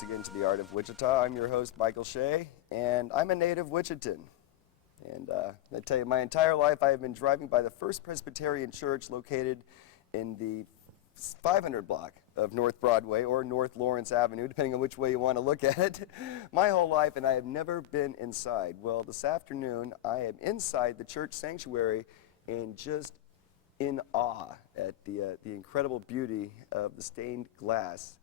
once again to the Art of Wichita. I'm your host, Michael Shea, and I'm a native Wichitan. And I tell you, my entire life I have been driving by the First Presbyterian Church located in the 500 block of North Broadway or North Lawrence Avenue, depending on which way you want to look at it, my whole life, and I have never been inside. Well, this afternoon I am inside the church sanctuary and just in awe at the incredible beauty of the stained glass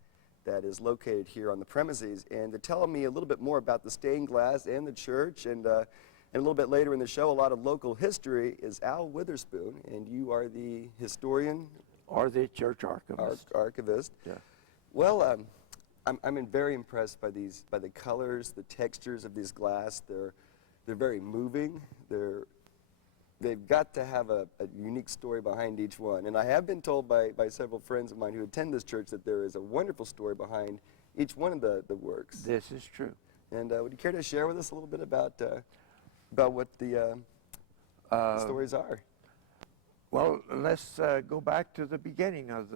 that is located here on the premises. And to tell me a little bit more about the stained glass and the church, and a little bit later in the show, a lot of local history, is Al Witherspoon, and you are the historian? Or the church archivist. Archivist. Yeah. Well, I'm very impressed by the colors, the textures of these glass. They're very moving. They've got to have a unique story behind each one. And I have been told by several friends of mine who attend this church that there is a wonderful story behind each one of the works. This is true. And would you care to share with us a little bit about what the stories are? Well, let's go back to the beginning of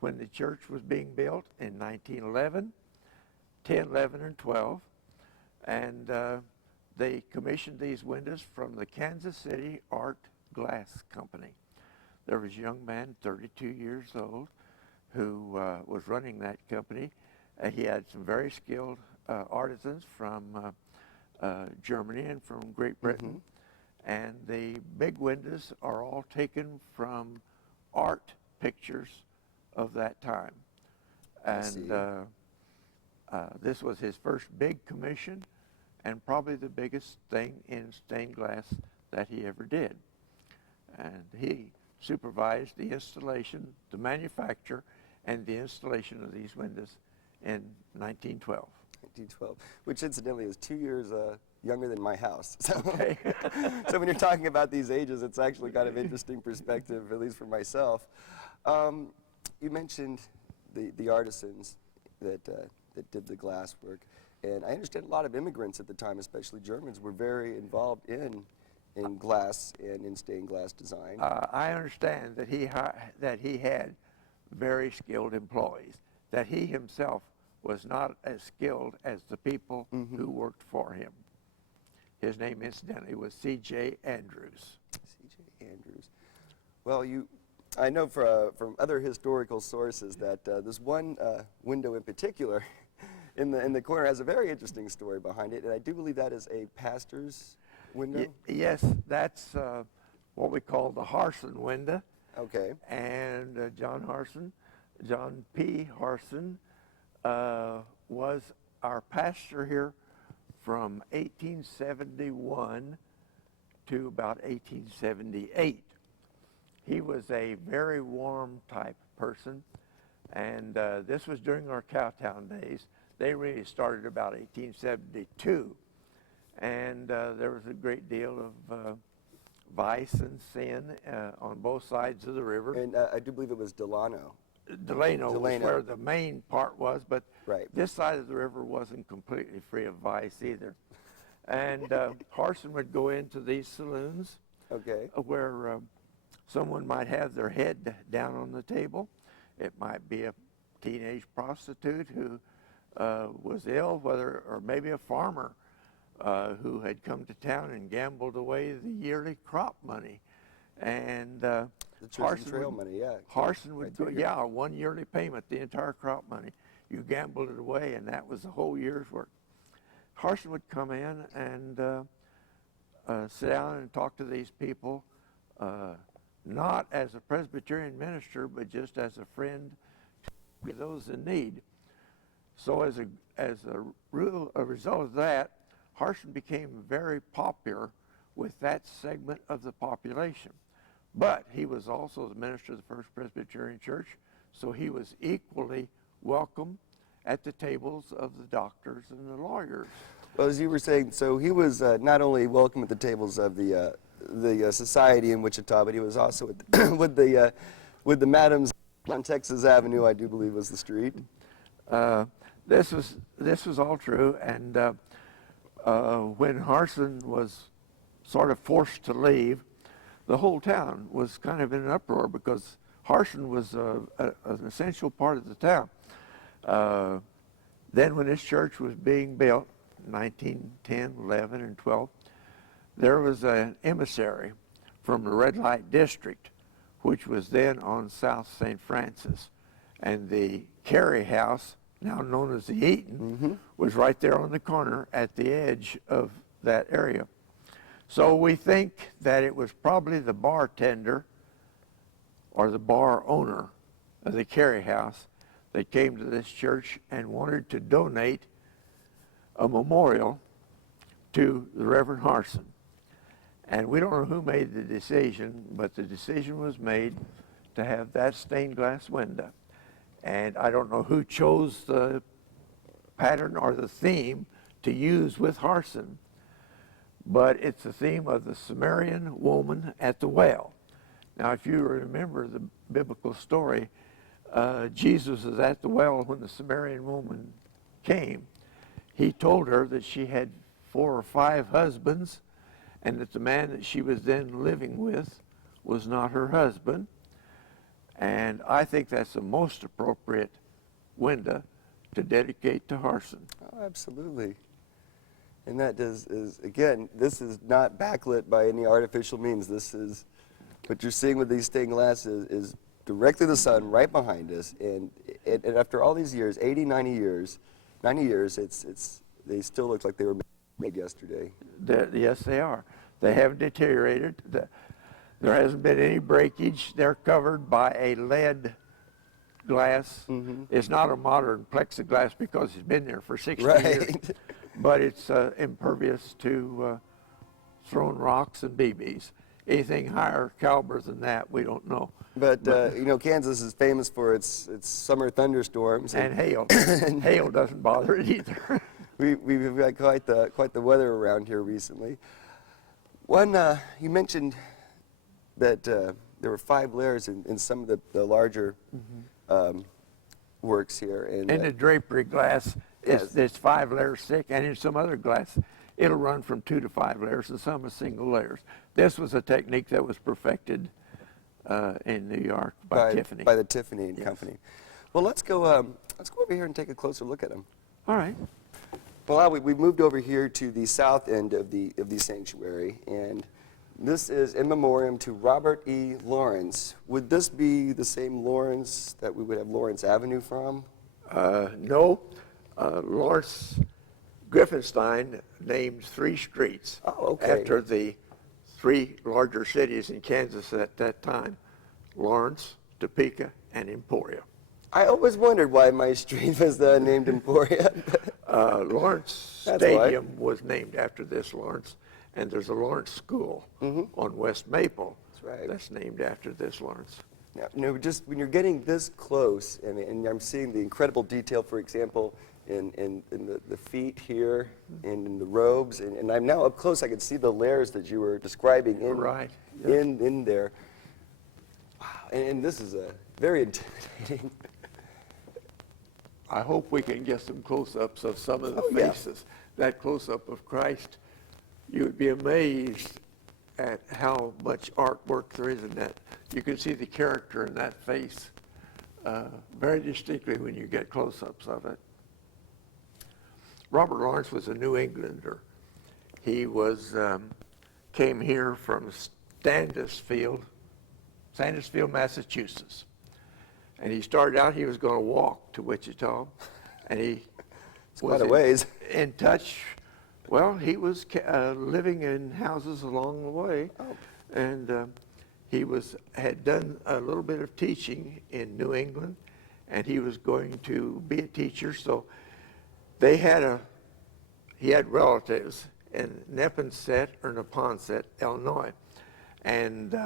when the church was being built in 1911, 10, 11, and 12. And they commissioned these windows from the Kansas City Art Glass Company. There was a young man, 32 years old, who was running that company. He had some very skilled artisans from Germany and from Great Britain. Mm-hmm. And the big windows are all taken from art pictures of that time. And this was his first big commission, and probably the biggest thing in stained glass that he ever did. And he supervised the installation, the manufacture, and the installation of these windows in 1912. 1912, which incidentally is 2 years younger than my house. So, okay. So when you're talking about these ages, it's actually kind of interesting perspective, at least for myself. You mentioned the artisans that did the glass work, and I understand a lot of immigrants at the time, especially Germans, were very involved in glass and in stained glass design. I understand that he had very skilled employees, that he himself was not as skilled as the people mm-hmm. who worked for him. His name, incidentally, was C.J. Andrews. C.J. Andrews. Well, I know from other historical sources that this one window in particular in the corner has a very interesting story behind it, and I do believe that is a pastor's window? Yes, that's what we call the Harson window. Okay. And John P. Harson, was our pastor here from 1871 to about 1878. He was a very warm type person, and this was during our Cowtown days. They really started about 1872, and there was a great deal of vice and sin on both sides of the river. And I do believe it was Delano was where the main part was, but right. This side of the river wasn't completely free of vice either. And Harson would go into these saloons, okay, where someone might have their head down on the table. It might be a teenage prostitute who was ill, or maybe a farmer who had come to town and gambled away the yearly crop money. And the Church and Trail money, yeah. Harson would go, yeah, one yearly payment, the entire crop money. You gambled it away, and that was the whole year's work. Harson would come in and sit down and talk to these people, not as a Presbyterian minister, but just as a friend to those in need. So as a result of that, Harson became very popular with that segment of the population. But he was also the minister of the First Presbyterian Church, so he was equally welcome at the tables of the doctors and the lawyers. Well, as you were saying, so he was not only welcome at the tables of the society in Wichita, but he was also with the madams on Texas Avenue, I do believe was the street. This was all true, and when Harson was sort of forced to leave, the whole town was kind of in an uproar because Harson was an essential part of the town. Then when this church was being built, 1910, 11, and 12, there was an emissary from the red light district, which was then on South St. Francis. And the Carey House, now known as the Eaton, was right there on the corner at the edge of that area. So we think that it was probably the bartender or the bar owner of the Carey House that came to this church and wanted to donate a memorial to the Reverend Harson. And we don't know who made the decision, but the decision was made to have that stained glass window. And I don't know who chose the pattern or the theme to use with Harson, but it's the theme of the Samaritan woman at the well. Now, if you remember the biblical story, Jesus was at the well when the Samaritan woman came. He told her that she had 4 or 5 husbands, and that the man that she was then living with was not her husband. And I think that's the most appropriate window to dedicate to Harson. Oh, absolutely. And that is, again, this is not backlit by any artificial means. This is, what you're seeing with these stained glass is directly the sun right behind us. And after all these years, 80, 90 years, they still look like they were made yesterday. Yes, they are. They haven't deteriorated. There hasn't been any breakage. They're covered by a lead glass. It's not a modern plexiglass because it's been there for 60 years. But it's impervious to thrown rocks and BBs. Anything higher caliber than that, we don't know. But you know, Kansas is famous for its summer thunderstorms and hail. Hail doesn't bother it either. We've had quite the weather around here recently. One, you mentioned that there were 5 layers in some of the larger works here. And in the drapery glass, yes. it's 5 layers thick, and in some other glass, it'll run from 2 to 5 layers, and some are single layers. This was a technique that was perfected in New York by Tiffany. By the Tiffany and Company. Well, let's go over here and take a closer look at them. All right. Well, we've moved over here to the south end of the sanctuary, and this is in memoriam to Robert E. Lawrence. Would this be the same Lawrence that we would have Lawrence Avenue from? No. Lawrence Griffenstein named 3 streets after the 3 larger cities in Kansas at that time: Lawrence, Topeka, and Emporia. I always wondered why my street was named Emporia. Lawrence Stadium was named after this Lawrence, and there's a Lawrence School on West Maple that's named after this Lawrence. Now, you know, just when you're getting this close, and I'm seeing the incredible detail, for example, in the feet here and in the robes, and I'm now up close, I can see the layers that you were describing in there. Wow, and this is very intimidating. I hope we can get some close-ups of some of the faces. That close-up of Christ, you would be amazed at how much artwork there is in that. You can see the character in that face very distinctly when you get close-ups of it. Robert Lawrence was a New Englander. He came here from Sandusfield, Massachusetts. And he started out, he was going to walk to Wichita, and he was in touch. Well, he was living in houses along the way, and he had done a little bit of teaching in New England, and he was going to be a teacher. So he had relatives in Neponset, Illinois, and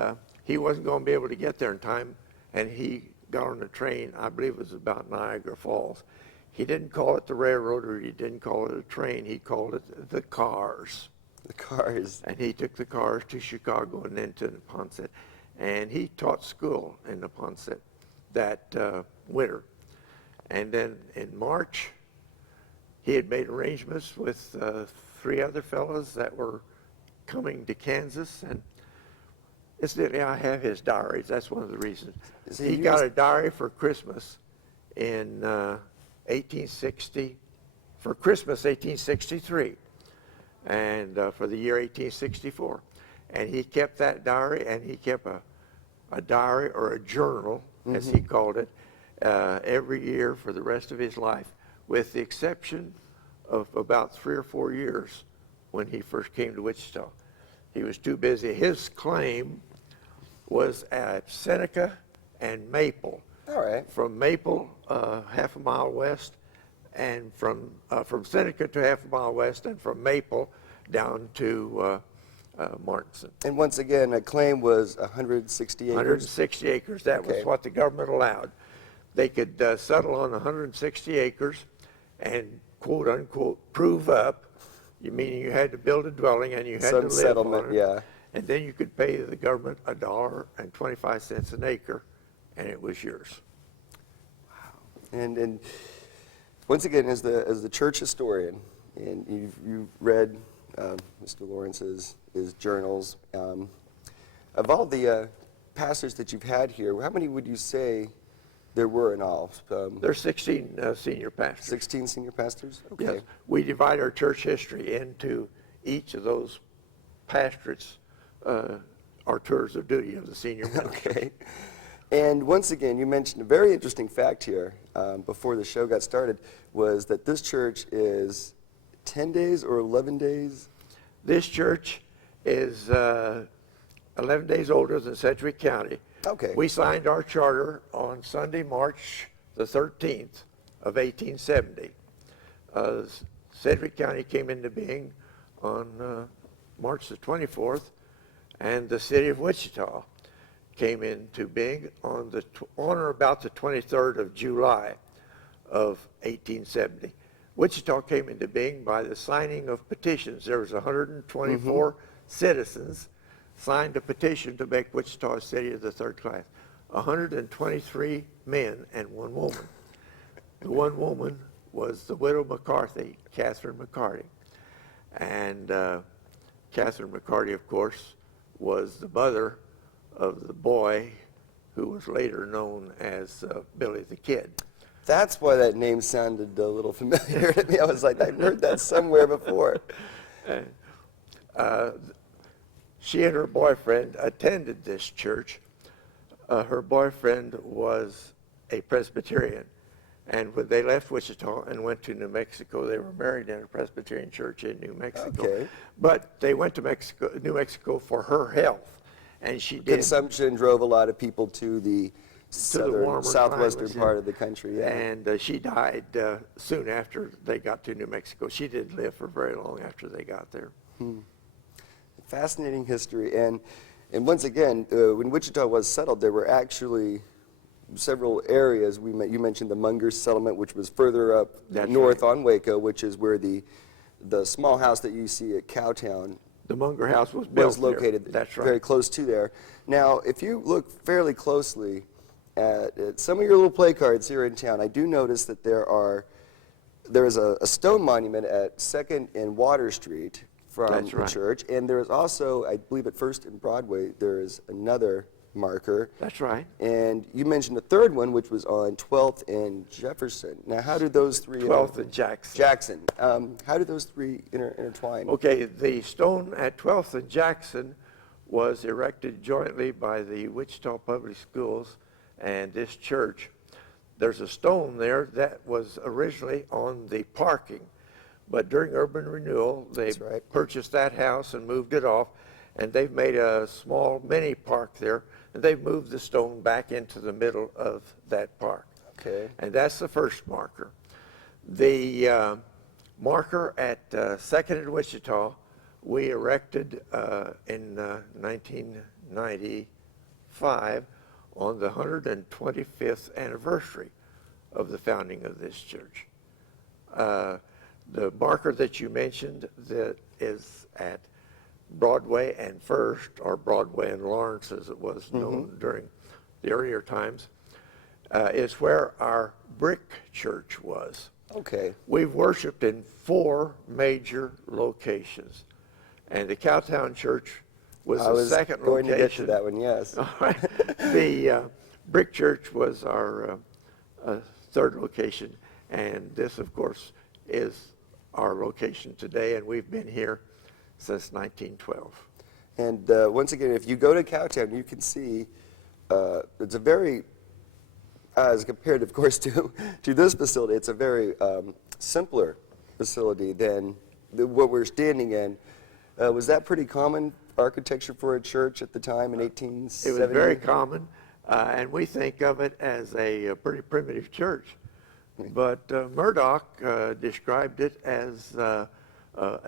he wasn't going to be able to get there in time, and he got on a train. I believe it was about Niagara Falls. He didn't call it the railroad, or he didn't call it a train. He called it the cars. The cars. And he took the cars to Chicago and then to Neponset. And he taught school in Neponset that winter. And then in March, he had made arrangements with 3 other fellows that were coming to Kansas. And incidentally, I have his diaries. That's one of the reasons. He got a diary for Christmas in 1860 for Christmas 1863 and for the year 1864. And he kept that diary, and he kept a diary or a journal, as he called it, every year for the rest of his life, with the exception of about 3 or 4 years when he first came to Wichita. He was too busy. His claim was at Seneca and Maple. All right. From Maple, half a mile west, and from Seneca to half a mile west, and from Maple down to Martinson. And once again, a claim was 160 acres? 160 acres. That was what the government allowed. They could settle on 160 acres and, quote unquote, prove up, meaning you had to build a dwelling and you had to live settlement, on it. yeah. And then you could pay the government $1.25 an acre, and it was yours. Wow. And once again, as the church historian, and you've read Mr. Lawrence's journals, of all the pastors that you've had here, how many would you say there were in all? There's 16 senior pastors. 16 senior pastors? Okay. Yes. We divide our church history into each of those pastorates, our tours of duty of the senior ministers. Okay. And once again, you mentioned a very interesting fact here before the show got started, was that this church is 10 days or 11 days? This church is 11 days older than Sedgwick County. Okay. We signed our charter on Sunday, March the 13th of 1870. Sedgwick County came into being on March the 24th, and the city of Wichita came into being on or about the 23rd of July of 1870. Wichita came into being by the signing of petitions. There was 124 citizens signed a petition to make Wichita a city of the third class. 123 men and 1 woman. The 1 woman was the widow McCarthy, Catherine McCarty. And Catherine McCarty, of course, was the mother of the boy who was later known as Billy the Kid. That's why that name sounded a little familiar to me. I was like, I've heard that somewhere before. She and her boyfriend attended this church. Her boyfriend was a Presbyterian. And when they left Wichita and went to New Mexico, they were married in a Presbyterian church in New Mexico. Okay. But they went to New Mexico for her health. And she did. Consumption drove a lot of people to the southwestern climates, part of the country. Yeah. And she died soon after they got to New Mexico. She didn't live for very long after they got there. Fascinating history. And once again, when Wichita was settled, there were actually several areas. You mentioned the Munger settlement, which was further up north on Waco, which is where the small house that you see at Cowtown, the Munger house was built located. There. That's right. Very close to there. Now, if you look fairly closely at some of your little play cards here in town, I do notice that there is a stone monument at 2nd and Water Street from the church, and there is also, I believe at 1st and Broadway, there is another marker. That's right. And you mentioned the third one, which was on 12th and Jefferson. Now, how do those three... 12th and Jackson. Jackson. How do those three intertwine? Okay, the stone at 12th and Jackson was erected jointly by the Wichita Public Schools and this church. There's a stone there that was originally on the parking, but during urban renewal, they purchased that house and moved it off, and they've made a small mini park there, and they've moved the stone back into the middle of that park. Okay. And that's the first marker. The marker at 2nd and Wichita, we erected in 1995 on the 125th anniversary of the founding of this church. The marker that you mentioned that is at Broadway and First, or Broadway and Lawrence as it was known during the earlier times, is where our brick church was. Okay. We've worshiped in 4 major locations, and the Cowtown Church was the second location. I was going to get to that one, yes. All right. The brick church was our third location, and this, of course, is our location today, and we've been here since 1912. And once again, if you go to Cowtown, you can see it's a very, as compared, of course, to this facility, it's a very simpler facility than what we're standing in. Was that pretty common architecture for a church at the time in 1870? It was very common, and we think of it as a pretty primitive church. But Murdoch described it as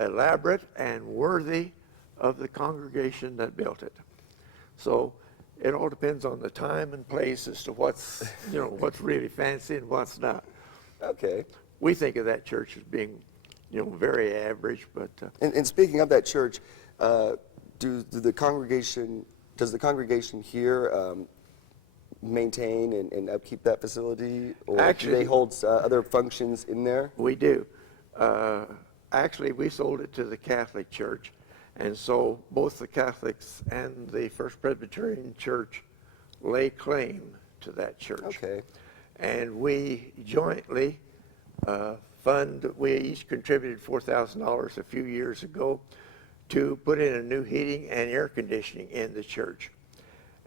elaborate and worthy of the congregation that built it. So it all depends on the time and place as to what's really fancy and what's not. Okay. We think of that church as being, very average, but. And speaking of that church, does the congregation here maintain and upkeep that facility, or Actually, do they hold other functions in there? We do. Actually, we sold it to the Catholic Church, and so both the Catholics and the First Presbyterian Church lay claim to that church. Okay. And we jointly we each contributed $4,000 a few years ago to put in a new heating and air conditioning in the church.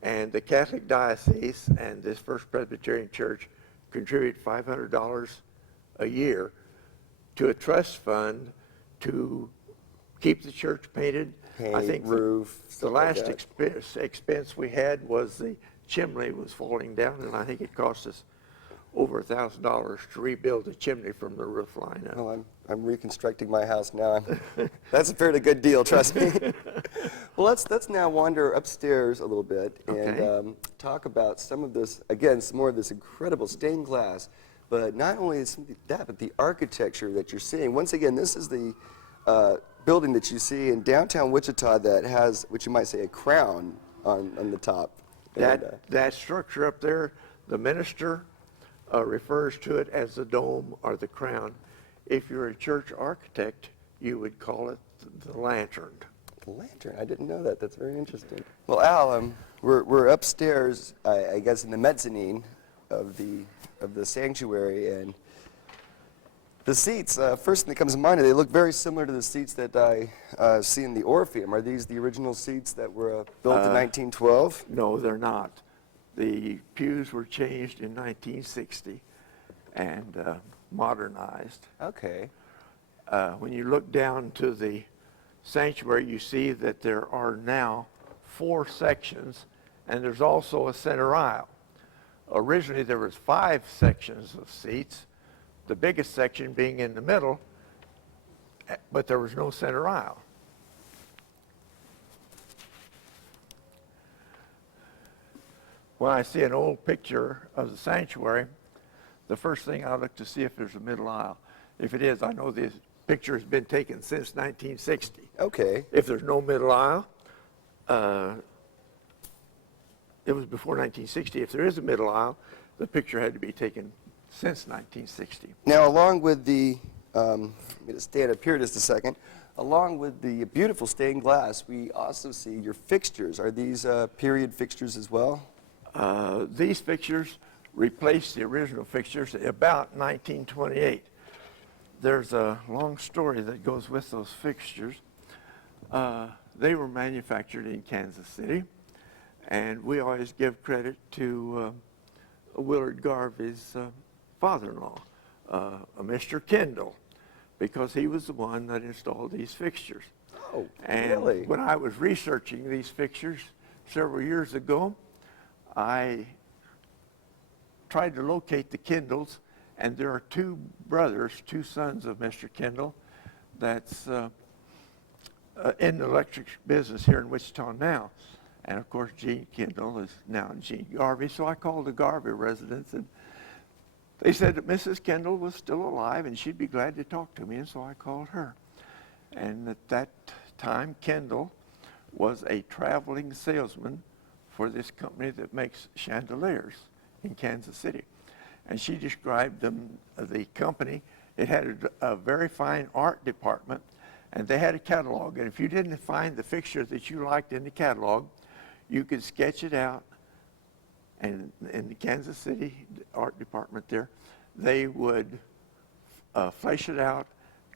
And the Catholic Diocese and this First Presbyterian Church contribute $500 a year to a trust fund to keep the church painted. Paint, I think roof, the stuff like last that. expense we had was the chimney was falling down, and I think it cost us over $1,000 to rebuild the chimney from the roof line up. Well, I'm reconstructing my house now. That's a fairly good deal, trust me. Well, let's now wander upstairs a little bit and Okay. talk about some of this, again, some more of this incredible stained glass, but not only that, but the architecture that you're seeing. Once again, this is the building that you see in downtown Wichita that has, what you might say, a crown on the top. That structure up there, the minister refers to it as the dome or the crown. If you're a church architect, you would call it the lantern. The lantern, I didn't know that. That's very interesting. Well, Al, we're upstairs, I guess, in the mezzanine of the sanctuary, and the seats. First thing that comes to mind, they look very similar to the seats that I see in the Orpheum. Are these the original seats that were built in 1912? No, they're not. The pews were changed in 1960 and modernized. Okay. When you look down to the sanctuary, you see that there are now 4 sections, and there's also a center aisle. Originally, there was 5 sections of seats, the biggest section being in the middle, but there was no center aisle. When I see an old picture of the sanctuary, the first thing I look to see if there's a middle aisle. If it is, I know this picture has been taken since 1960. Okay. If there's no middle aisle, it was before 1960. If there is a middle aisle, the picture had to be taken since 1960. Now, along with the, I'm going to stand up here just a second. Along with the beautiful stained glass, we also see your fixtures. Are these period fixtures as well? These fixtures replaced the original fixtures about 1928. There's a long story that goes with those fixtures. They were manufactured in Kansas City, and we always give credit to Willard Garvey's father-in-law, Mr. Kendall, because he was the one that installed these fixtures. Oh, and really? When I was researching these fixtures several years ago, I tried to locate the Kendalls, and there are 2 brothers, 2 sons of Mr. Kendall, that's in the electric business here in Wichita now. And of course, Gene Kendall is now Gene Garvey, so I called the Garvey residence, and they said that Mrs. Kendall was still alive and she'd be glad to talk to me, and so I called her. And at that time, Kendall was a traveling salesman for this company that makes chandeliers in Kansas City. And she described the company. It had a very fine art department, and they had a catalog. And if you didn't find the fixture that you liked in the catalog, you could sketch it out. And in the Kansas City art department there, they would flesh it out,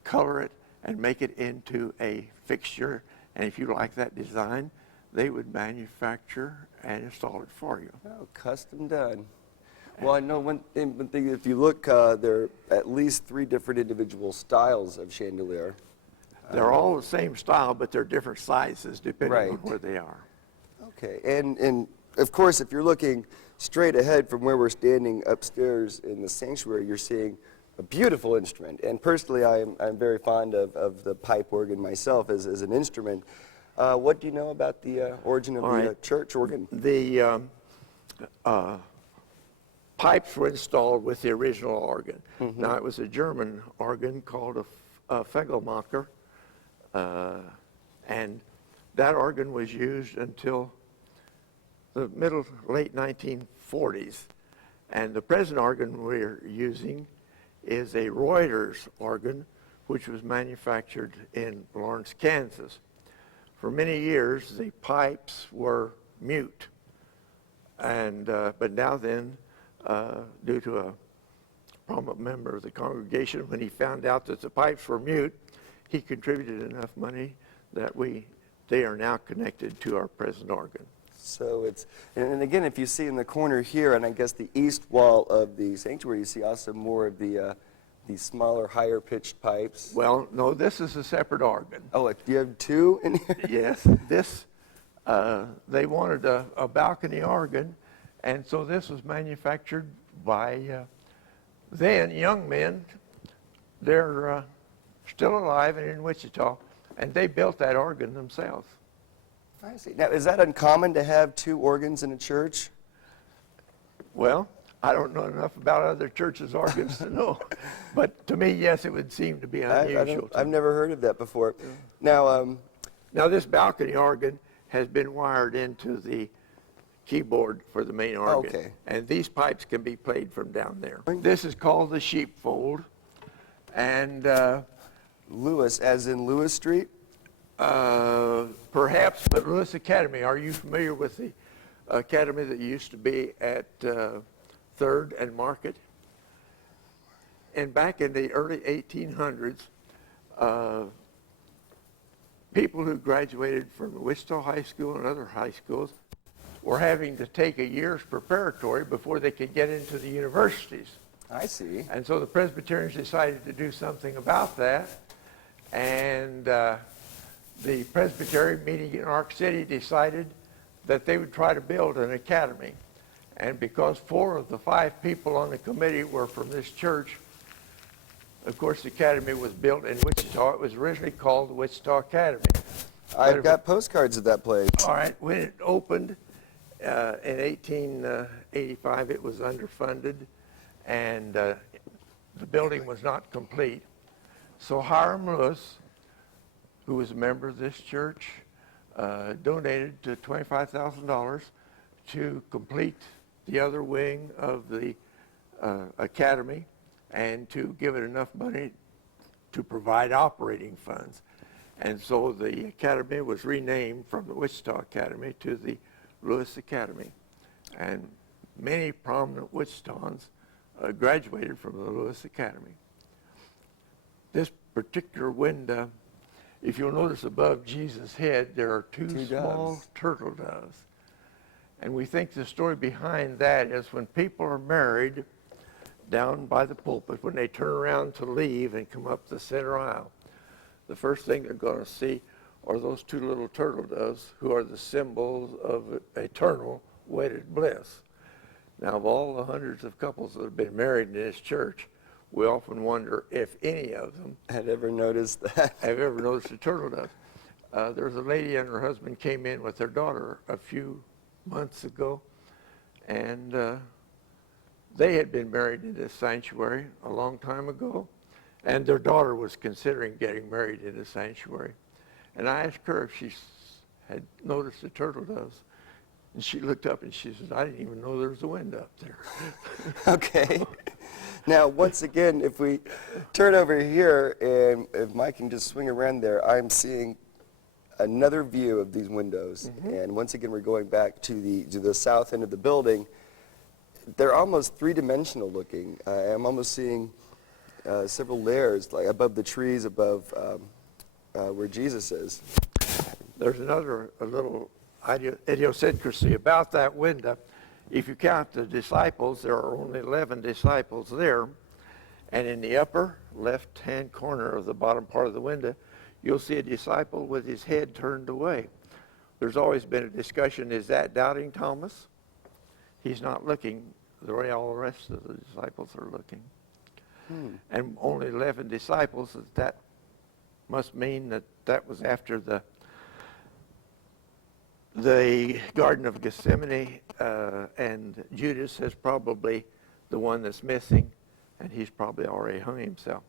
color it, and make it into a fixture. And if you like that design, they would manufacture and install it for you. Oh, custom done. Well, I know one thing, if you look, there are at least 3 different individual styles of chandelier. They're all the same style, but they're different sizes depending on Right. where they are. Okay, and of course, if you're looking straight ahead from where we're standing upstairs in the sanctuary, you're seeing a beautiful instrument. And personally, I'm very fond of the pipe organ myself as an instrument. What do you know about the origin of the church organ? The pipes were installed with the original organ. Now, it was a German organ called a Fegelmacher, and that organ was used until the late 1940s. And the present organ we're using is a Reuters organ, which was manufactured in Lawrence, Kansas. For many years, the pipes were mute. And, but now then, due to a prominent member of the congregation, when he found out that the pipes were mute, he contributed enough money that they are now connected to our present organ. So it's, and again, if you see in the corner here, and I guess the east wall of the sanctuary, you see also more of the smaller, higher pitched pipes. Well, no, this is a separate organ. Oh, do you have 2 in here? Yes, this, they wanted a balcony organ, and so this was manufactured by then young men. They're still alive and in Wichita, and they built that organ themselves. I see. Now, is that uncommon to have 2 organs in a church? Well, I don't know enough about other churches' organs to know, but to me, yes, it would seem to be unusual. I've never heard of that before. Yeah. Now, this balcony organ has been wired into the keyboard for the main organ, okay. And these pipes can be played from down there. This is called the sheepfold, and Lewis, as in Lewis Street? perhaps, but Lewis Academy. Are you familiar with the academy that used to be at 3rd and Market? And back in the early 1800s, people who graduated from Wichita High School and other high schools were having to take a year's preparatory before they could get into the universities. I see. And so the Presbyterians decided to do something about that. And the Presbyterian meeting in Ark City decided that they would try to build an academy. And because 4 of the 5 people on the committee were from this church, of course, the academy was built in Wichita. It was originally called the Wichita Academy. I've got postcards of that place. All right. When it opened in 1885, it was underfunded, and the building was not complete. So Hiram Lewis, who was a member of this church, donated to $25,000 to complete the other wing of the academy and to give it enough money to provide operating funds. And so the academy was renamed from the Wichita Academy to the Lewis Academy. And many prominent Wichitans graduated from the Lewis Academy. This particular window, if you'll notice above Jesus' head, there are two small turtle doves. And we think the story behind that is when people are married down by the pulpit, when they turn around to leave and come up the center aisle, the first thing they're going to see are those 2 little turtle doves who are the symbols of eternal wedded bliss. Now, of all the hundreds of couples that have been married in this church, we often wonder if any of them had ever noticed that. have ever noticed the turtle doves. There was a lady and her husband came in with their daughter a few months ago, and they had been married in this sanctuary a long time ago, and their daughter was considering getting married in the sanctuary. And I asked her if she had noticed the turtle doves, and she looked up and she said, "I didn't even know there was a window up there." Okay. Now, once again, if we turn over here, and if Mike can just swing around there, I'm seeing another view of these windows. And once again, we're going back to the south end of the building. They're almost 3-dimensional looking. I'm almost seeing several layers, like above the trees, above where Jesus is. There's a little idiosyncrasy about that window. If you count the disciples, there are only 11 disciples there. And in the upper left-hand corner of the bottom part of the window, you'll see a disciple with his head turned away. There's always been a discussion, is that doubting Thomas? He's not looking the way all the rest of the disciples are looking. And only 11 disciples, that must mean that was after the Garden of Gethsemane, and Judas is probably the one that's missing, and he's probably already hung himself.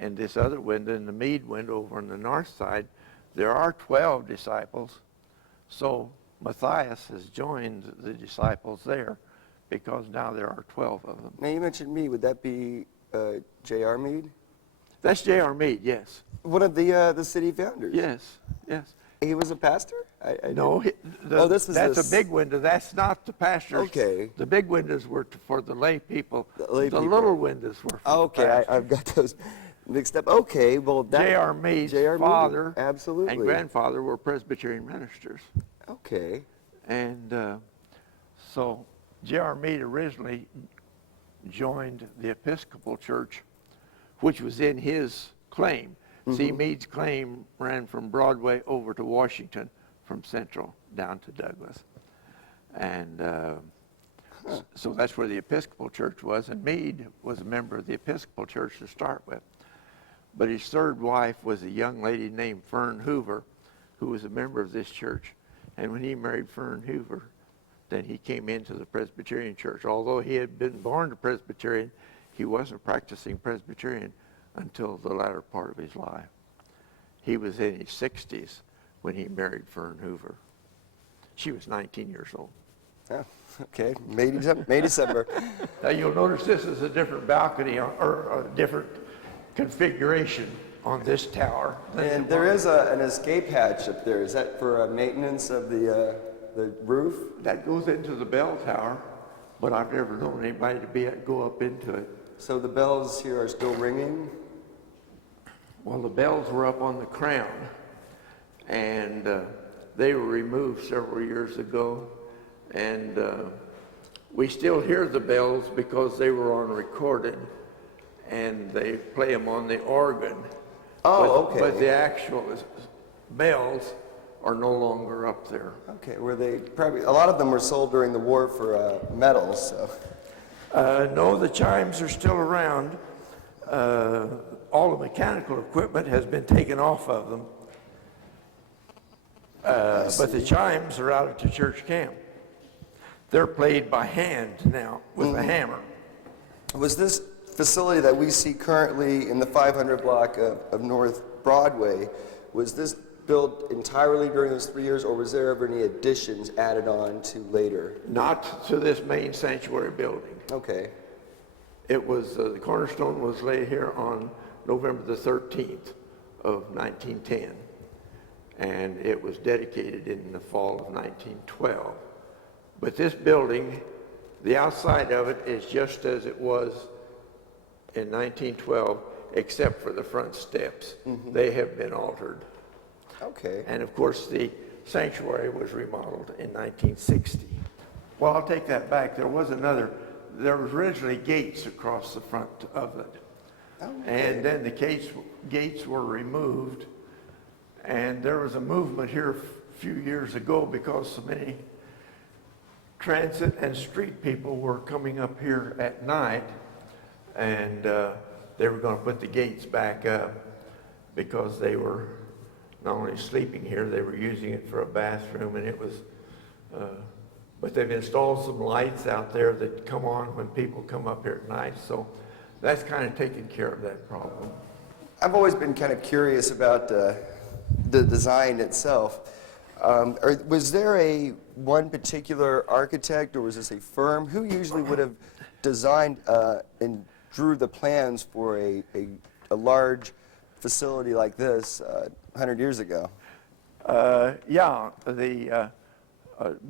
And this other window, in the Mead window over on the north side, there are 12 disciples. So Matthias has joined the disciples there because now there are 12 of them. Now, you mentioned Mead. Would that be J.R. Mead? That's J.R. Mead, yes. One of the city founders? Yes, yes. He was a pastor? No, this was that's a big window. That's not the pastors. Okay. The big windows were for the lay people. The little windows were for the pastors. I've got those mixed up. Okay, well, J.R. Mead's father and grandfather were Presbyterian ministers. Okay. And so J.R. Mead originally joined the Episcopal Church, which was in his claim. See, Mead's claim ran from Broadway over to Washington, from Central down to Douglas. And so that's where the Episcopal Church was, and Mead was a member of the Episcopal Church to start with. But his third wife was a young lady named Fern Hoover, who was a member of this church. And when he married Fern Hoover, then he came into the Presbyterian Church. Although he had been born a Presbyterian, he wasn't practicing Presbyterian until the latter part of his life. He was in his 60s when he married Fern Hoover. She was 19 years old. Oh, okay, May December. Now you'll notice this is a different balcony or a different configuration on this tower. And there is an escape hatch up there. Is that for maintenance of the roof? That goes into the bell tower, but I've never known anybody to go up into it. So the bells here are still ringing? Well, the bells were up on the crown, and they were removed several years ago, and we still hear the bells because they were on recorded, and they play them on the organ. Oh, okay. But the actual bells are no longer up there. Okay, were they probably, a lot of them were sold during the war for medals, so. No, the chimes are still around. All the mechanical equipment has been taken off of them. But the chimes are out at the church camp. They're played by hand now with a hammer. Was this facility that we see currently in the 500 block of North Broadway, was this built entirely during those 3 years, or was there ever any additions added on to later? Not to this main sanctuary building. Okay. It was, the cornerstone was laid here on November the 13th of 1910, and it was dedicated in the fall of 1912. But this building, the outside of it is just as it was in 1912, except for the front steps. They have been altered. Okay. And of course, the sanctuary was remodeled in 1960. Well, I'll take that back. There was originally gates across the front of it. Okay. And then the gates were removed, and there was a movement here a few years ago because so many transit and street people were coming up here at night, and they were going to put the gates back up because they were not only sleeping here, they were using it for a bathroom, and it was, but they've installed some lights out there that come on when people come up here at night, so that's kind of taking care of that problem. I've always been kind of curious about the design itself. Was there one particular architect, or was this a firm? Who usually would have designed and drew the plans for a large facility like this 100 years ago? Yeah, the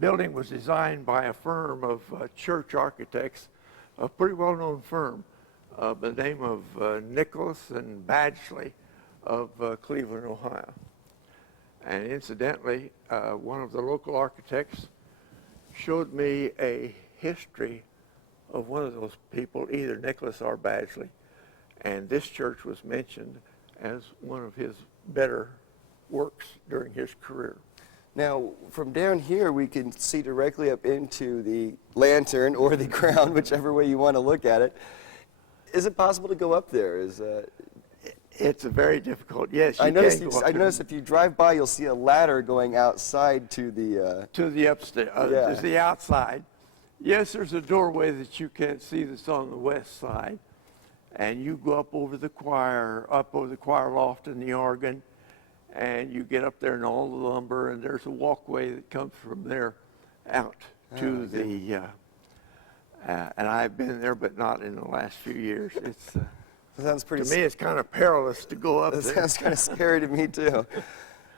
building was designed by a firm of church architects, a pretty well-known firm. by the name of Nicholas and Badgley of Cleveland, Ohio. And incidentally, one of the local architects showed me a history of one of those people, either Nicholas or Badgley, and this church was mentioned as one of his better works during his career. Now, from down here, we can see directly up into the lantern or the ground, whichever way you want to look at it. Is it possible to go up there? It's a very difficult, yes, you I can go noticed up there. if you drive by, you'll see a ladder going outside to the... To the upstairs, Yeah. to the outside. Yes, there's a doorway that you can't see that's on the west side. And you go up over the choir loft and the organ, and you get up there and all the lumber, and there's a walkway that comes from there out to the, and I've been there, but not in the last few years. It's, That sounds pretty... to me, it's kind of perilous to go up That there. sounds kind of scary to me, too.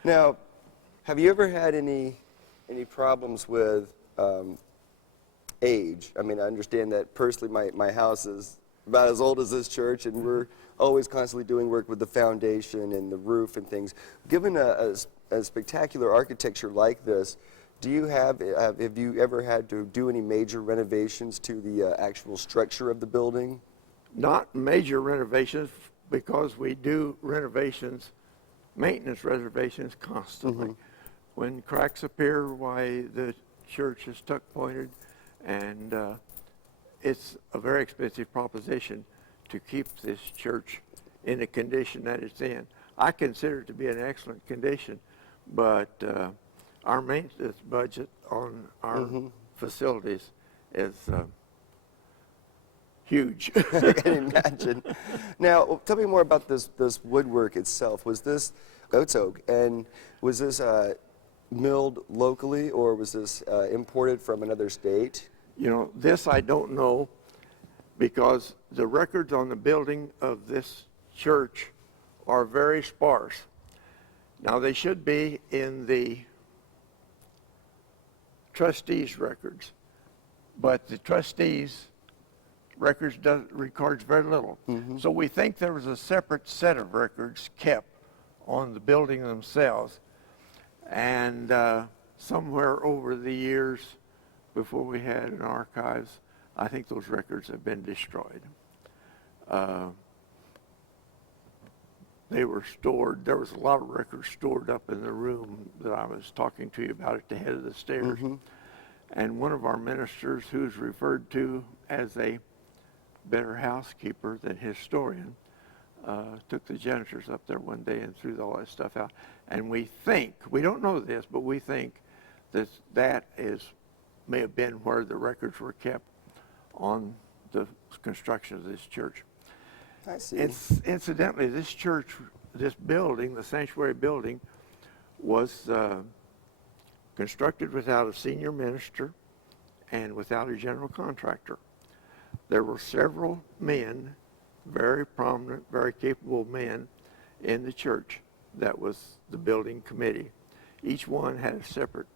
Now, have you ever had any problems with age? I mean, I understand that personally my house is about as old as this church, and we're always constantly doing work with the foundation and the roof and things. Given a spectacular architecture like this, have you ever had to do any major renovations to the actual structure of the building? Not major renovations, because we do renovations, maintenance renovations constantly. When cracks appear, why the church is tuck pointed, and it's a very expensive proposition to keep this church in the condition that it's in. I consider it to be an excellent condition, but our maintenance budget on our facilities is huge. I can imagine. Now, tell me more about this woodwork itself. Was this goat's oak, and was this milled locally, or was this imported from another state? You know, this I don't know, because the records on the building of this church are very sparse. Now, they should be in the trustees' records, but the trustees' records records very little. So we think there was a separate set of records kept on the building themselves, and somewhere over the years before we had an archives, I think those records have been destroyed. They were stored, there was a lot of records stored up in the room that I was talking to you about at the head of the stairs. And one of our ministers, who's referred to as a better housekeeper than historian, took the janitors up there one day and threw all that stuff out. And we think, we don't know this, but we think that may have been where the records were kept on the construction of this church. I see. Incidentally, this church, this building, the sanctuary building, was constructed without a senior minister and without a general contractor. There were several men, very prominent, very capable men in the church. That was the building committee. Each one had a separate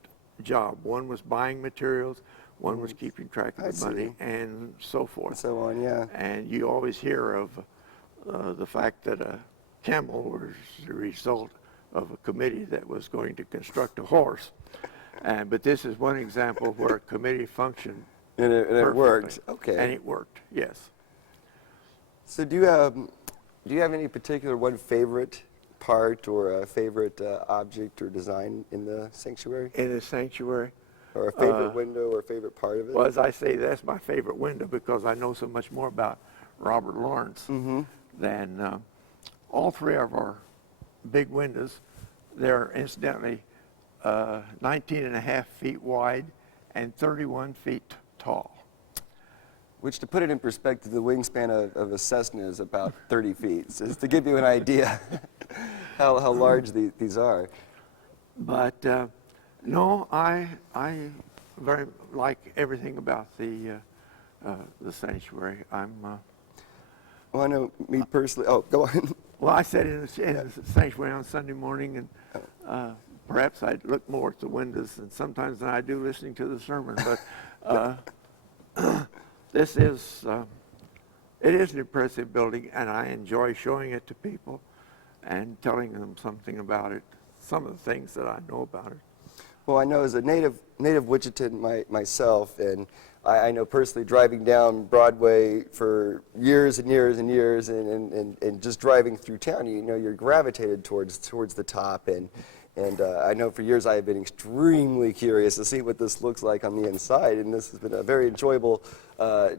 job. One was buying materials, one was keeping track of the money, and so forth. So on, yeah. And you always hear of the fact that a camel was the result of a committee that was going to construct a horse. But this is one example where a committee functioned And it worked. perfectly. Okay. And it worked, yes. So do you have any particular one favorite part or a favorite object or design in the sanctuary? In the sanctuary. Or a favorite window or a favorite part of it? Well, as I say, that's my favorite window because I know so much more about Robert Lawrence than all three of our big windows. They're incidentally 19 and a half feet wide and 31 feet tall. Which, to put it in perspective, the wingspan of a Cessna is about 30 feet. So just to give you an idea how large these are. But no, I very like everything about the sanctuary. Well, I know me personally. Oh, go on. Well, I sat in the sanctuary on Sunday morning, and perhaps I'd look more at the windows, and sometimes than I do listening to the sermon. But this is It is an impressive building, and I enjoy showing it to people and telling them something about it, some of the things that I know about it. Well, I know as a native Wichitan myself, and I know personally driving down Broadway for years and years and years, and just driving through town, you know, you're gravitated towards the top, and I know for years I have been extremely curious to see what this looks like on the inside, and this has been a very enjoyable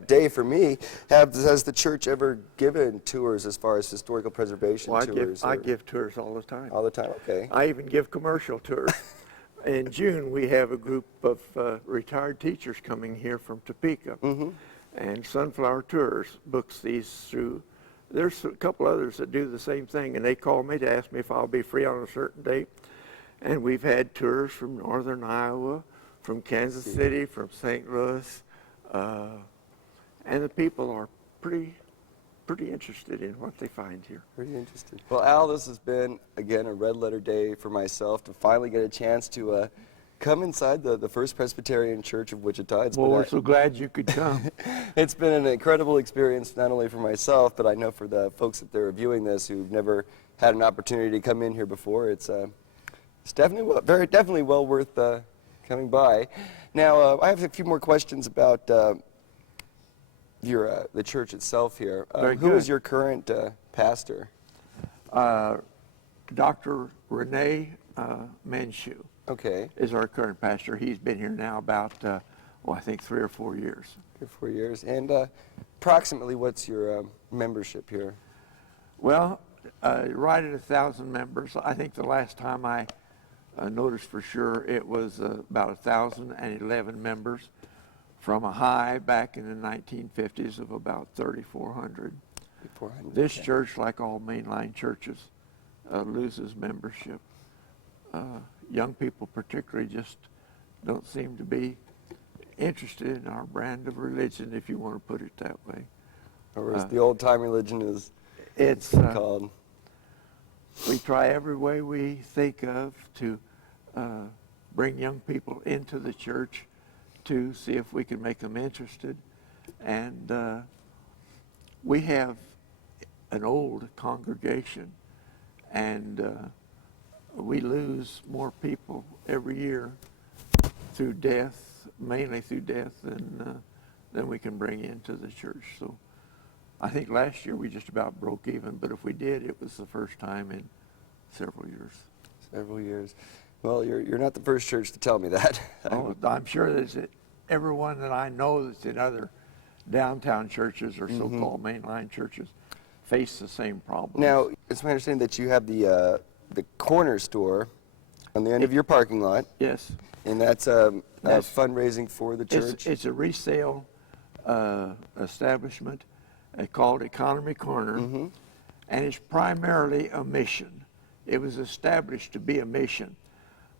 day for me. Has the church ever given tours as far as historical preservation tours? I give tours all the time. All the time, okay. I even give commercial tours. In June, we have a group of retired teachers coming here from Topeka, and Sunflower Tours books these through. There's a couple others that do the same thing, and they call me to ask me if I'll be free on a certain date. And we've had tours from northern Iowa, from Kansas City, from St. Louis, and the people are pretty interested in what they find here. Pretty interesting. Well, Al, this has been, again, a red letter day for myself to finally get a chance to come inside the First Presbyterian Church of Wichita. We're so glad you could come. It's been an incredible experience, not only for myself, but I know for the folks that are viewing this who've never had an opportunity to come in here before. It's definitely definitely well worth coming by. Now, I have a few more questions about the church itself here. Who is your current pastor? Dr. Renee Menshew. Okay. Is our current pastor. He's been here now about, I think 3 or 4 years. 3 or 4 years. And approximately what's your membership here? Well, right at 1,000 members. I think the last time I noticed for sure it was about 1,011 members, from a high back in the 1950s of about 3,400. This church, like all mainline churches, loses membership. Young people particularly just don't seem to be interested in our brand of religion, if you want to put it that way. Or as the old-time religion is called. We try every way we think of to bring young people into the church to see if we can make them interested. And we have an old congregation, and we lose more people every year through death, mainly through death, than we can bring into the church. So I think last year we just about broke even, but if we did, it was the first time in several years. Several years. Well, you're not the first church to tell me that. Oh, I'm sure there's everyone that I know that's in other downtown churches or so-called mainline churches face the same problem. Now, it's my understanding that you have the corner store on the end of your parking lot. Yes. And that's fundraising for the church? It's a resale establishment called Economy Corner, and it's primarily a mission. It was established to be a mission.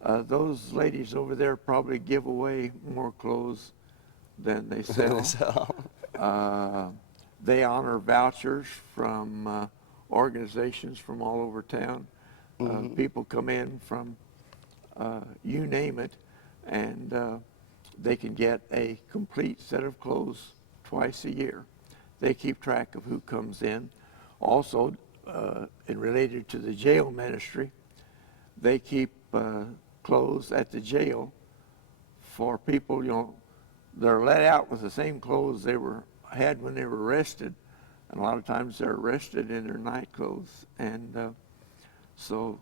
Those ladies over there probably give away more clothes than they sell. They honor vouchers from organizations from all over town. People come in from you name it, and they can get a complete set of clothes twice a year. They keep track of who comes in. Also, and related to the jail ministry, they keep clothes at the jail for people, they're let out with the same clothes they had when they were arrested. And a lot of times they're arrested in their night clothes. And so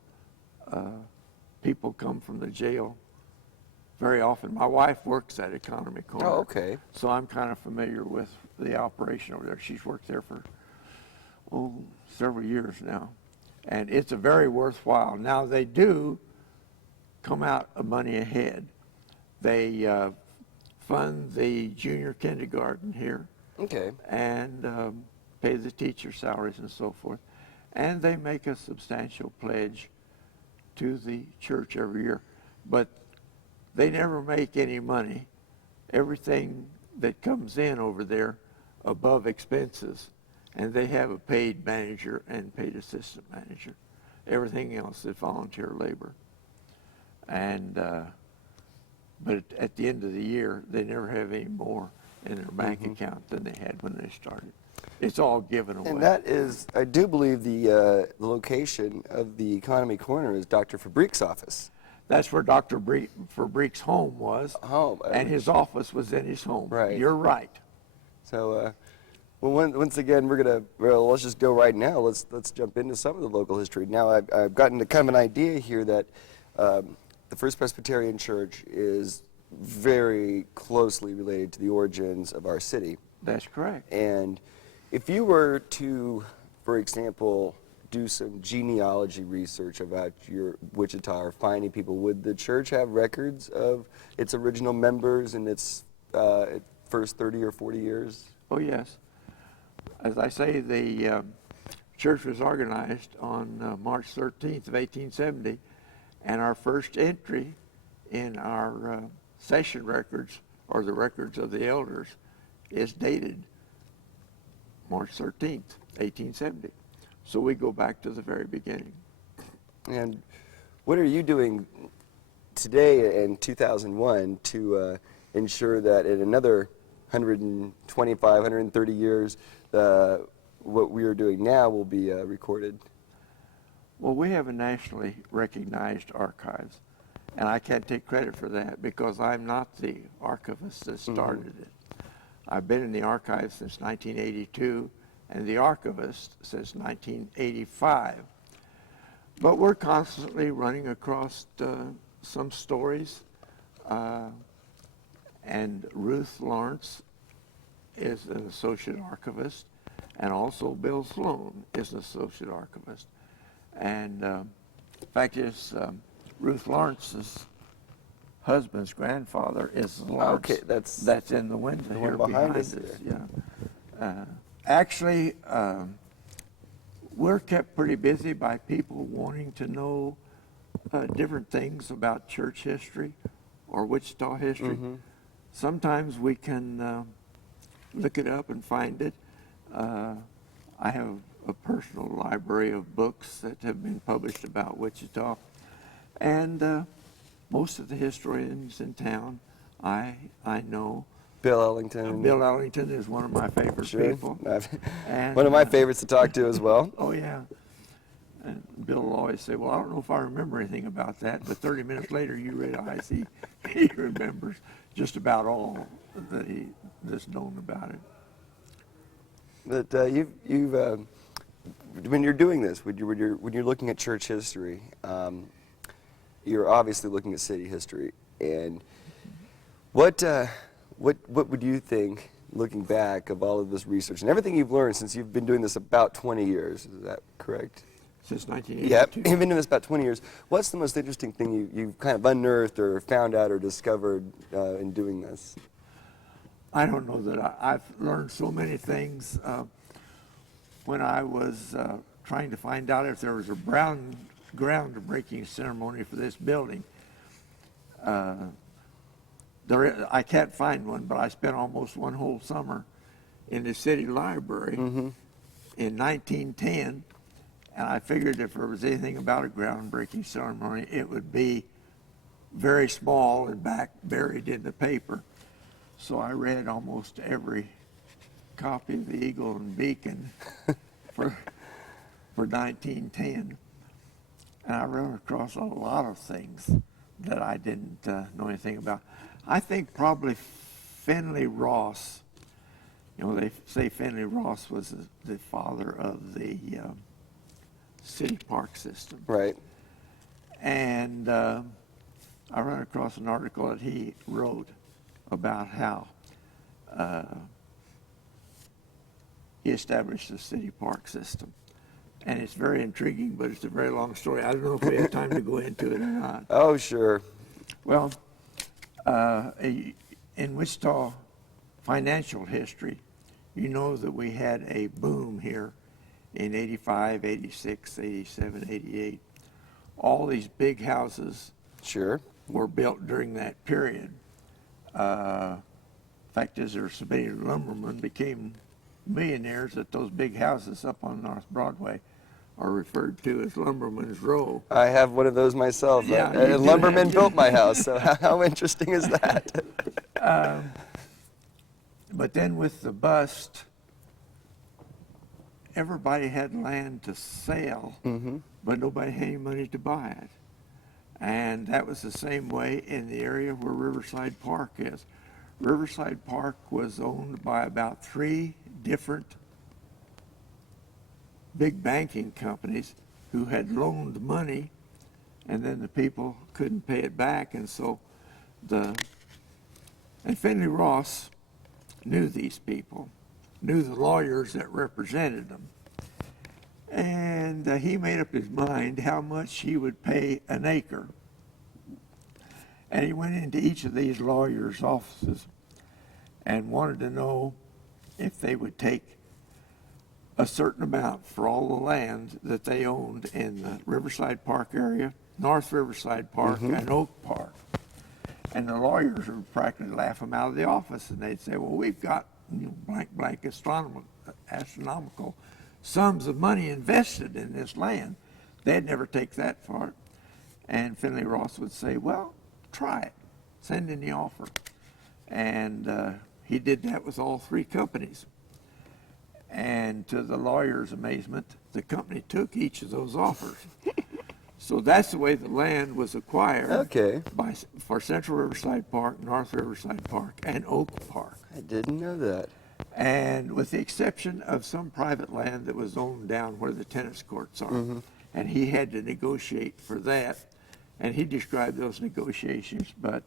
people come from the jail very often. My wife works at Economy Corner. Oh, okay. So I'm kind of familiar with the operation over there. She's worked there for, several years now. And it's a very worthwhile. Now, they do come out of money ahead. They fund the junior kindergarten here. Okay. And pay the teacher salaries and so forth. And they make a substantial pledge to the church every year. But they never make any money. Everything that comes in over there above expenses, and they have a paid manager and paid assistant manager. Everything else is volunteer labor. And but at the end of the year, they never have any more in their bank account than they had when they started. It's all given away. And that is, I do believe, the location of the Economy Corner is Dr. Fabric's office. That's where Dr. Fabric's home was, Home. and his office was in his home. Right. You're right. So, well, once again, let's just go right now. Let's jump into some of the local history. Now, I've gotten to kind of an idea here that the First Presbyterian Church is very closely related to the origins of our city. That's correct. And if you were to, for example, do some genealogy research about your Wichita or finding people, would the church have records of its original members in its first 30 or 40 years? Oh, yes. As I say, the church was organized on March 13th of 1870, and our first entry in our session records, or the records of the elders, is dated March 13th, 1870. So we go back to the very beginning. And what are you doing today in 2001 to ensure that in another 125, 130 years, what we are doing now will be recorded? Well, we have a nationally recognized archives, and I can't take credit for that because I'm not the archivist that started it. I've been in the archives since 1982, and the archivist since 1985. But we're constantly running across some stories, and Ruth Lawrence is an associate archivist, and also Bill Sloan is an associate archivist. And the fact is, Ruth Lawrence's husband's grandfather is Lawrence. Okay, that's in the window here behind us. There. Yeah. Actually, we're kept pretty busy by people wanting to know different things about church history or Wichita history. Sometimes we can look it up and find it. I have a personal library of books that have been published about Wichita, and most of the historians in town I know. Bill Ellington. Bill Ellington is one of my favorite people. And, one of my favorites to talk to as well. Oh, yeah. And Bill will always say, well, I don't know if I remember anything about that, but 30 minutes later you realize he remembers just about all that's known about it. But you've when you're doing this, when you're looking at church history, you're obviously looking at city history. And what would you think, looking back, of all of this research and everything you've learned since you've been doing this about 20 years? Is that correct? Since 1982. Yeah, you've been doing this about 20 years. What's the most interesting thing you've kind of unearthed or found out or discovered in doing this? I don't know that I've learned so many things. When I was trying to find out if there was a groundbreaking ceremony for this building, I can't find one, but I spent almost one whole summer in the city library in 1910, and I figured if there was anything about a groundbreaking ceremony, it would be very small and buried in the paper. So I read almost every copy of the Eagle and Beacon for 1910, and I ran across a lot of things that I didn't know anything about. I think probably Finley Ross, they say Finley Ross was the father of the city park system. Right. And I ran across an article that he wrote about how he established the city park system. And it's very intriguing, but it's a very long story. I don't know if we have time to go into it or not. Oh, sure. Well, in Wichita financial history, you know that we had a boom here in 85, 86, 87, 88. All these big houses Sure. were built during that period. Fact is, there were so many lumbermen became millionaires that those big houses up on North Broadway are referred to as Lumberman's Row. I have one of those myself. Yeah, A lumberman built my house, so how interesting is that? But then with the bust everybody had land to sell, but nobody had any money to buy it. And that was the same way in the area where Riverside Park is. Riverside Park was owned by about 3 different big banking companies who had loaned money, and then the people couldn't pay it back, and so and Finley Ross knew these people, knew the lawyers that represented them, and he made up his mind how much he would pay an acre. And he went into each of these lawyers' offices and wanted to know if they would take a certain amount for all the land that they owned in the Riverside Park area, North Riverside Park, and Oak Park. And the lawyers would practically laugh them out of the office, and they'd say, well, we've got blank astronomical sums of money invested in this land. They'd never take that far. And Finley Ross would say, well, try it. Send in the offer. And he did that with all 3 companies. And to the lawyer's amazement, the company took each of those offers. So that's the way the land was acquired for Central Riverside Park, North Riverside Park, and Oak Park. I didn't know that. And with the exception of some private land that was owned down where the tennis courts are. And he had to negotiate for that. And he described those negotiations, but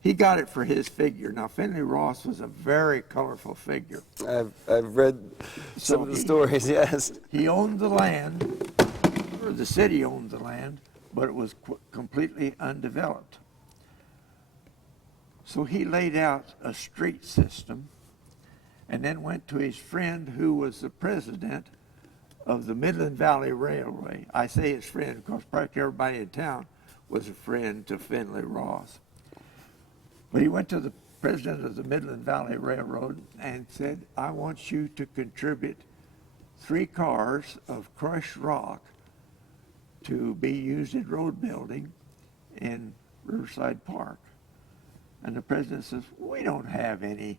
he got it for his figure. Now, Finley Ross was a very colorful figure. I've read some of the stories, yes. He owned the land, or the city owned the land, but it was completely undeveloped. So he laid out a street system and then went to his friend who was the president of the Midland Valley Railway. I say his friend because practically everybody in town was a friend to Finley Ross. But he went to the president of the Midland Valley Railroad and said, I want you to contribute 3 cars of crushed rock to be used in road building in Riverside Park. And the president says, we don't have any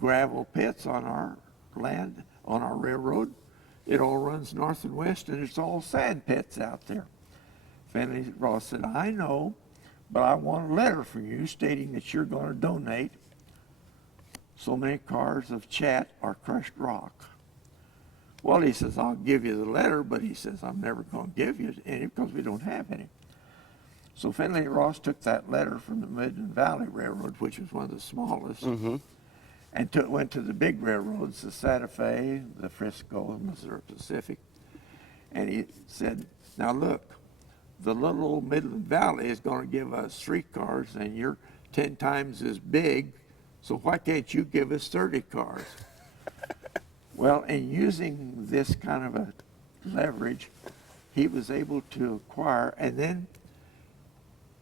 gravel pits on our land, on our railroad. It all runs north and west, and it's all sand pits out there. Finley Ross said, I know, but I want a letter from you stating that you're going to donate so many cars of chat or crushed rock. Well, he says, I'll give you the letter, but he says, I'm never going to give you any because we don't have any. So Finley Ross took that letter from the Midland Valley Railroad, which was one of the smallest, and went to the big railroads, the Santa Fe, the Frisco, and Missouri Pacific, and he said, now look, the little old Midland Valley is going to give us 3 cars, and you're 10 times as big, so why can't you give us 30 cars? Well, in using this kind of a leverage, he was able to acquire, and then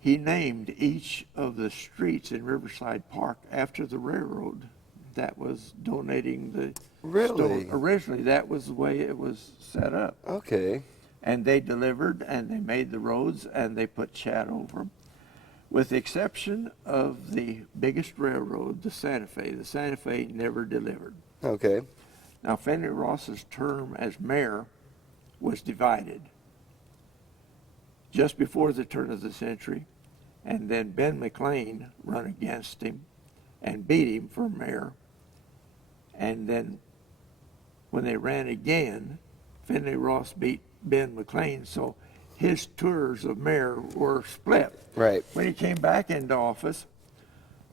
he named each of the streets in Riverside Park after the railroad that was donating the stone. Originally, that was the way it was set up. Okay. And they delivered, and they made the roads, and they put chat over them. With the exception of the biggest railroad, the Santa Fe. The Santa Fe never delivered. Okay. Now, Finley Ross's term as mayor was divided just before the turn of the century, and then Ben McLean run against him and beat him for mayor. And then when they ran again, Finley Ross beat Ben McLean, so his tours of mayor were split. Right. When he came back into office,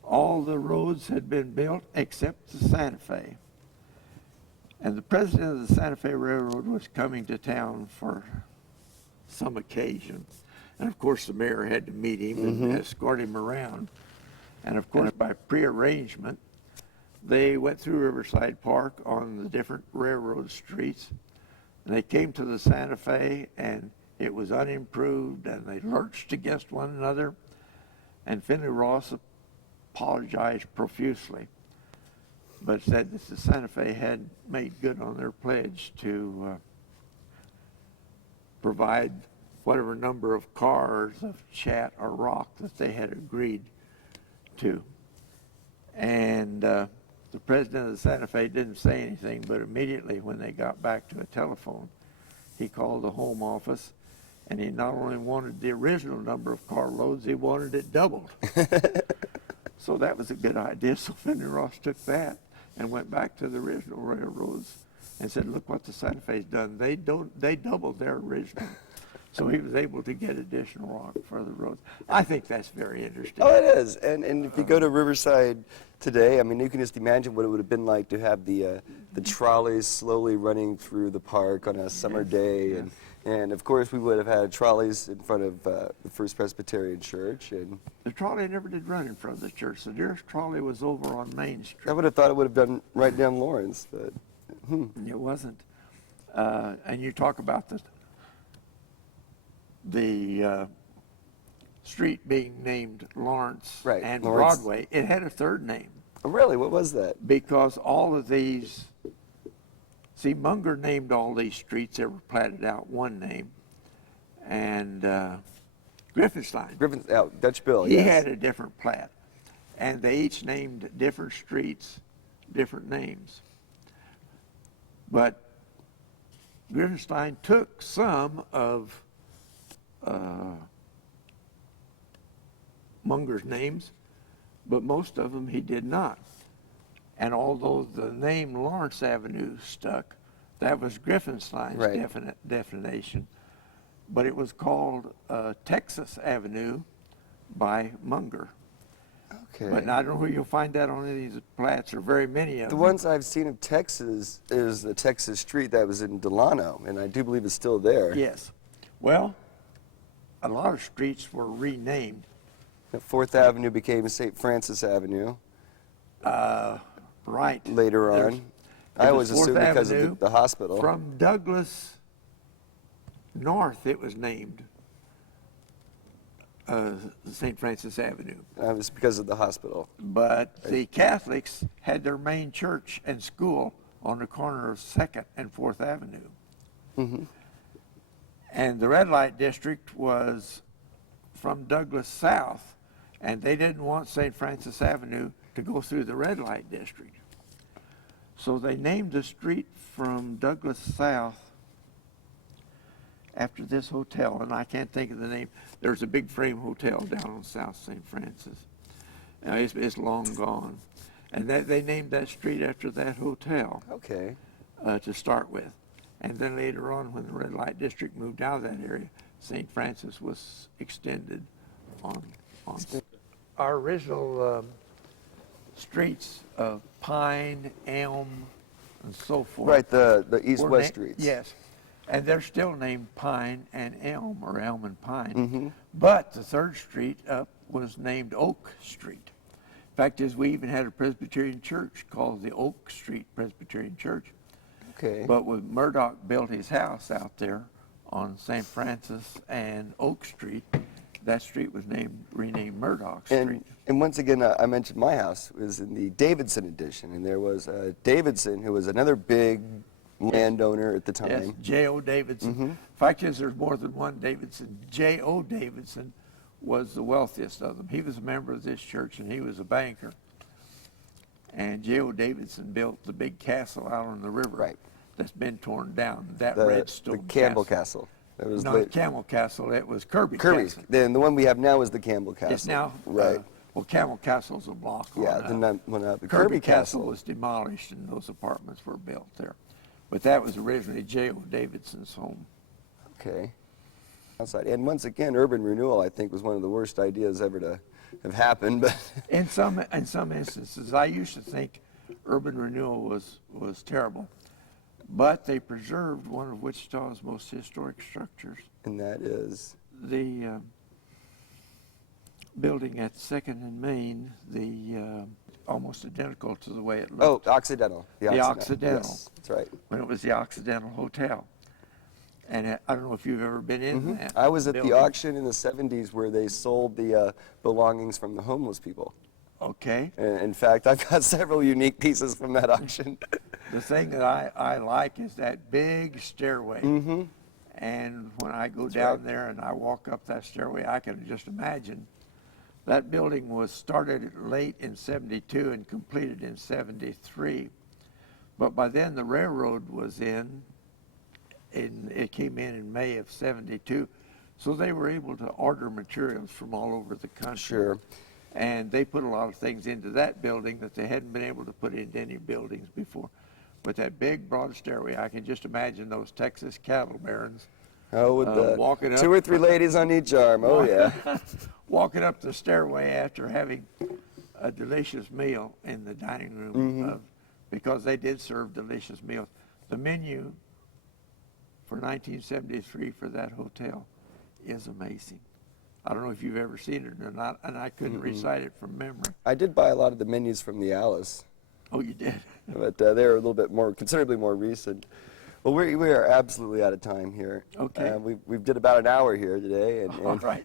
all the roads had been built except the Santa Fe. And the president of the Santa Fe Railroad was coming to town for some occasion. And of course the mayor had to meet him and escort him around. And of course by prearrangement, they went through Riverside Park on the different railroad streets. And they came to the Santa Fe, and it was unimproved, and they lurched against one another. And Finley Ross apologized profusely, but said that the Santa Fe had made good on their pledge to provide whatever number of cars of chat or rock that they had agreed to. And the president of Santa Fe didn't say anything, but immediately when they got back to a telephone, he called the home office, and he not only wanted the original number of carloads, he wanted it doubled. So that was a good idea. So Finney Ross took that and went back to the original railroads and said, look what the Santa Fe's done. They doubled their original. So he was able to get additional rock for the roads. I think that's very interesting. Oh, it is. And if you go to Riverside today, I mean, you can just imagine what it would have been like to have the trolleys slowly running through the park on a summer day. Yes. And of course, we would have had trolleys in front of the First Presbyterian Church. And The trolley never did run in front of the church. The nearest trolley was over on Main Street. I would have thought it would have done right down Lawrence, but It wasn't. And you talk about the street being named Lawrence Right, and Lawrence. Broadway. It had a third name oh, really, what was that? because all of these, see, Munger named all these streets that were platted out one name, and Griffenstein, Dutch Bill, he yes. had a different plat, and they each named different streets, different names. But Griffenstein took some of Munger's names, but most of them he did not. And although the name Lawrence Avenue stuck, that was Griffenstein's Right. definition, but it was called Texas Avenue by Munger. Okay. But I don't know where you'll find that on any of these plats, or very many of The them. ones I've seen of Texas is the Texas Street that was in Delano, and I do believe it's still there. Yes. Well, a lot of streets were renamed. The 4th Avenue became St. Francis Avenue Right. later There's- on. it I was always assumed 4th because Avenue of the hospital. From Douglas north, it was named St. Francis Avenue. It was because of the hospital. But the Catholics had their main church and school on the corner of 2nd and 4th Avenue. And the red light district was from Douglas south, and they didn't want St. Francis Avenue to go through the red light district. So they named the street from Douglas south after this hotel, and I can't think of the name. There's a big frame hotel down on South St. Francis. Now, it's long gone. And they named that street after that hotel Okay. to start with. And then later on, when the red light district moved out of that area, St. Francis was extended on. Our original streets of Pine, Elm, and so forth. Right, the were east-west streets. Yes. And they're still named Pine and Elm, or Elm and Pine. Mm-hmm. But the third street up was named Oak Street. Fact is, we even had a Presbyterian church called the Oak Street Presbyterian Church. Okay. But when Murdoch built his house out there on St. Francis and Oak Street, that street was renamed Murdoch Street. And once again, I mentioned my house was in the Davidson edition, and there was Davidson, who was another big landowner at the time. Yes, J.O. Davidson. Fact is, there's more than one Davidson. J.O. Davidson was the wealthiest of them. He was a member of this church, and he was a banker. And J.O. Davidson built the big castle out on the river. Right. That's been torn down. That The redstone Campbell Castle. That was Not Camel Castle. It was Kirby Kirby's. Castle. Then the one we have now is the Campbell Castle. It's now right. Well, Camel Castle's a block. Yeah, on then up. that one up. The Kirby Castle was demolished, and those apartments were built there. But that was originally J.O. Davidson's home. Okay. Outside. And once again, urban renewal, I think, was one of the worst ideas ever to have happened. But In some instances, I used to think urban renewal was terrible, but they preserved one of Wichita's most historic structures, and that is the building at 2nd and Main, the almost identical to the way it looked. Occidental. The Occidental. Yes, that's right. When it was the Occidental Hotel. And I don't know if you've ever been in that. I was at building. the auction in the 70s where they sold the belongings from the homeless people. Okay. And in fact, I've got several unique pieces from that auction. The thing that I like is that big stairway. And when I go down there and I walk up that stairway, I can just imagine That building was started late in 72 and completed in 73. But by then the railroad was in, and it came in May of 72. So they were able to order materials from all over the country. Sure. And they put a lot of things into that building that they hadn't been able to put into any buildings before. With that big, broad stairway, I can just imagine those Texas cattle barons Oh, with the walking up. 2 or 3 ladies on each arm. Oh, yeah. Walking up the stairway after having a delicious meal in the dining room, because they did serve delicious meals. The menu for 1973 for that hotel is amazing. I don't know if you've ever seen it or not, and I couldn't recite it from memory. I did buy a lot of the menus from the Alice, Oh, you did? but they're a little bit more, considerably more recent. Well, we are absolutely out of time here. Okay. We've did about an hour here today, and All right.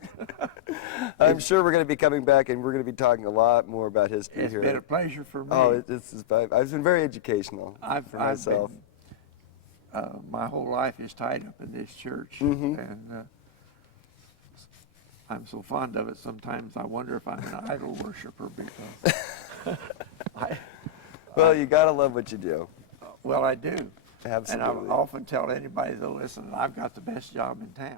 I'm sure we're going to be coming back, and we're going to be talking a lot more about history It's here. been a pleasure for me. Oh, it's been very educational for myself. My whole life is tied up in this church, and I'm so fond of it. Sometimes I wonder if I'm an idol worshiper because Well, you got to love what you do. well, I do. Absolutely. And I often tell anybody that listen, I've got the best job in town.